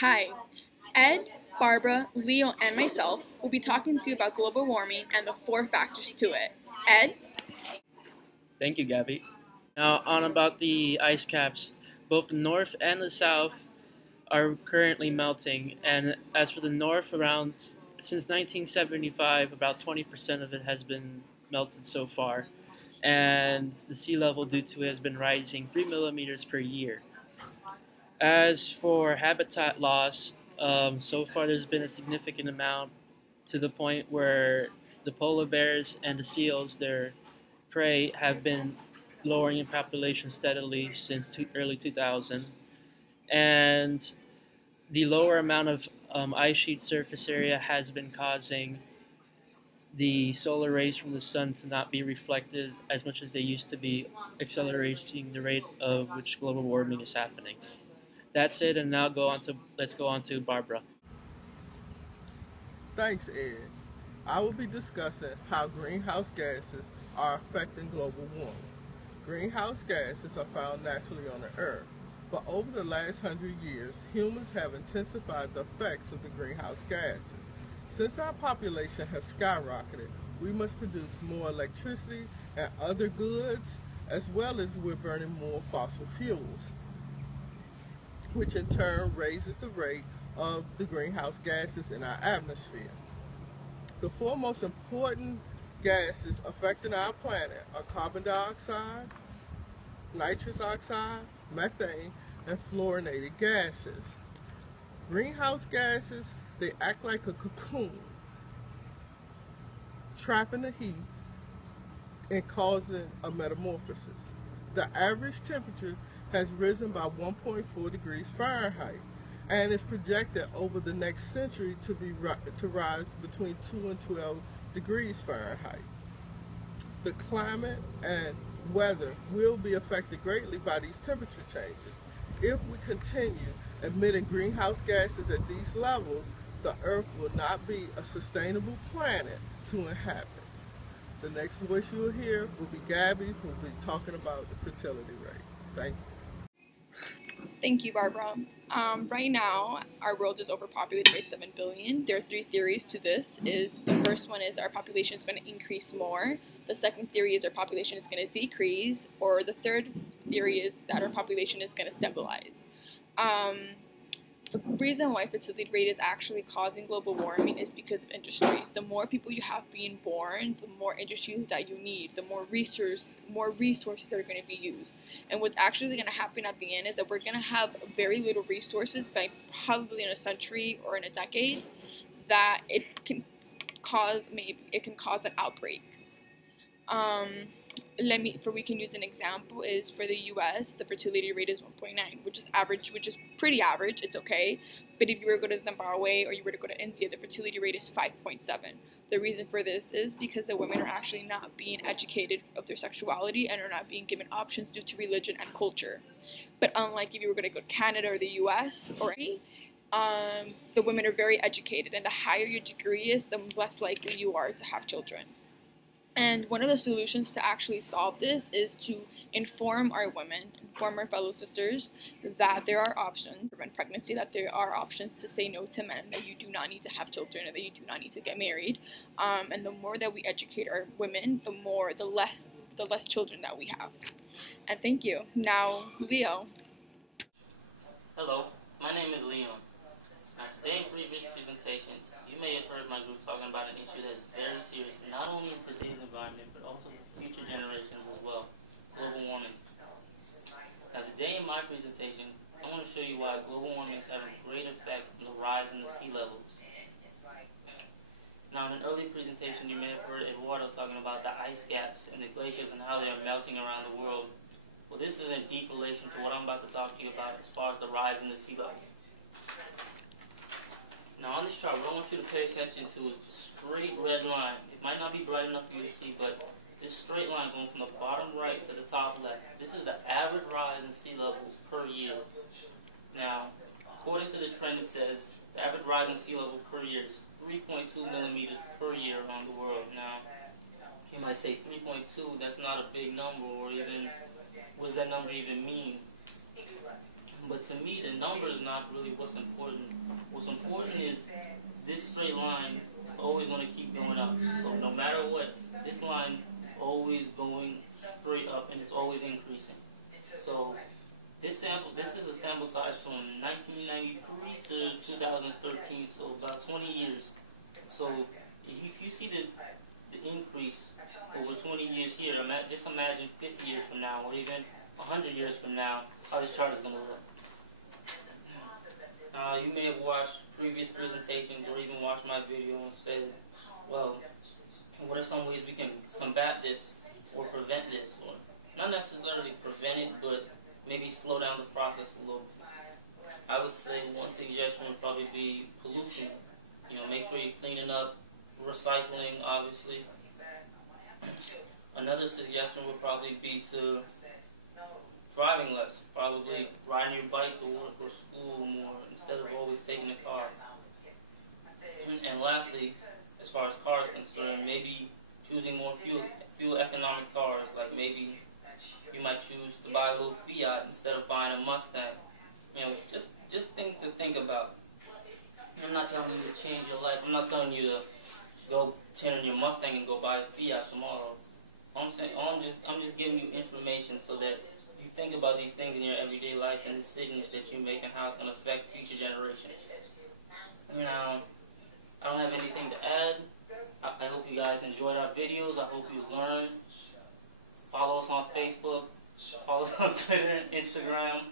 Hi, Ed, Barbara, Leo, and myself will be talking to you about global warming and the four factors to it. Ed? Thank you, Gabby. Now, on about the ice caps, both the north and the south are currently melting, and as for the north, since 1975, about 20% of it has been melted so far, and the sea level due to it has been rising 3 millimeters per year. As for habitat loss, so far there's been a significant amount to the point where the polar bears and the seals, their prey, have been lowering in population steadily since early 2000. And the lower amount of ice sheet surface area has been causing the solar rays from the sun to not be reflected as much as they used to be, accelerating the rate of which global warming is happening. That's it, and now let's go on to Barbara. Thanks, Ed. I will be discussing how greenhouse gases are affecting global warming. Greenhouse gases are found naturally on the earth, but over the last 100 years, humans have intensified the effects of the greenhouse gases. Since our population has skyrocketed, we must produce more electricity and other goods, as well as we're burning more fossil fuels, which in turn raises the rate of the greenhouse gases in our atmosphere. The four most important gases affecting our planet are carbon dioxide, nitrous oxide, methane, and fluorinated gases. Greenhouse gases, they act like a cocoon, trapping the heat and causing a metamorphosis. The average temperature has risen by 1.4 degrees Fahrenheit and is projected over the next century to rise between 2 and 12 degrees Fahrenheit. The climate and weather will be affected greatly by these temperature changes. If we continue emitting greenhouse gases at these levels, the Earth will not be a sustainable planet to inhabit. The next voice you'll hear will be Gabby, who will be talking about the fertility rate. Thank you. Thank you, Barbara. Right now, our world is overpopulated by 7 billion. There are three theories to this. The first one is our population is going to increase more. The second theory is our population is going to decrease. Or the third theory is that our population is going to stabilize. The reason why fertility rate is actually causing global warming is because of industries. The more people you have being born, the more industries that you need, the more resources that are going to be used. And what's actually going to happen at the end is that we're going to have very little resources by probably in a century or in a decade that it can cause an outbreak. We can use an example is for the U.S. the fertility rate is 1.9, which is average, which is pretty average. It's okay. But if you were to go to Zimbabwe or you were to go to India, the fertility rate is 5.7. The reason for this is because the women are actually not being educated of their sexuality and are not being given options due to religion and culture. But unlike if you were going to go to Canada or the U.S. or the women are very educated, and the higher your degree is, the less likely you are to have children. And one of the solutions to actually solve this is to inform our women, inform our fellow sisters that there are options to prevent pregnancy, that there are options to say no to men, that you do not need to have children, and that you do not need to get married. And the more that we educate our women, the less children that we have. And thank you. Now, Leo. Hello, my name is Leon. Now today in previous presentations, you may have heard my group talking about an issue that is very serious, not only in today's environment, but also for future generations as well, global warming. Now today in my presentation, I want to show you why global warming is having a great effect on the rise in the sea levels. Now in an early presentation, you may have heard Eduardo talking about the ice caps and the glaciers and how they are melting around the world. Well, this is in deep relation to what I'm about to talk to you about as far as the rise in the sea level. Now on this chart, what I want you to pay attention to is the straight red line. It might not be bright enough for you to see, but this straight line going from the bottom right to the top left, this is the average rise in sea levels per year. Now, according to the trend, it says the average rise in sea level per year is 3.2 millimeters per year around the world. Now, you might say 3.2, that's not a big number, or even, what does that number even mean? But to me, the number is not really what's important. What's important is this straight line is always going to keep going up. So no matter what, this line is always going straight up, and it's always increasing. So this is a sample size from 1993 to 2013, so about 20 years. So if you see the increase over 20 years here, just imagine 50 years from now, or even 100 years from now, how this chart is going to look. You may have watched previous presentations or even watched my video and said, well, what are some ways we can combat this or prevent this? Or not necessarily prevent it, but maybe slow down the process a little bit. I would say one suggestion would probably be pollution. Make sure you're cleaning up, recycling, obviously. Another suggestion would probably be to driving less, probably riding your bike to work or school more instead of always taking the car. And lastly, as far as cars concerned, maybe choosing more fuel economic cars, like maybe you might choose to buy a little Fiat instead of buying a Mustang. Just things to think about. I'm not telling you to change your life. I'm not telling you to go turn in your Mustang and go buy a Fiat tomorrow. I'm just giving you information so that you think about these things in your everyday life and decisions that you make and how it's going to affect future generations. Now, I don't have anything to add. I hope you guys enjoyed our videos. I hope you learned. Follow us on Facebook. Follow us on Twitter and Instagram.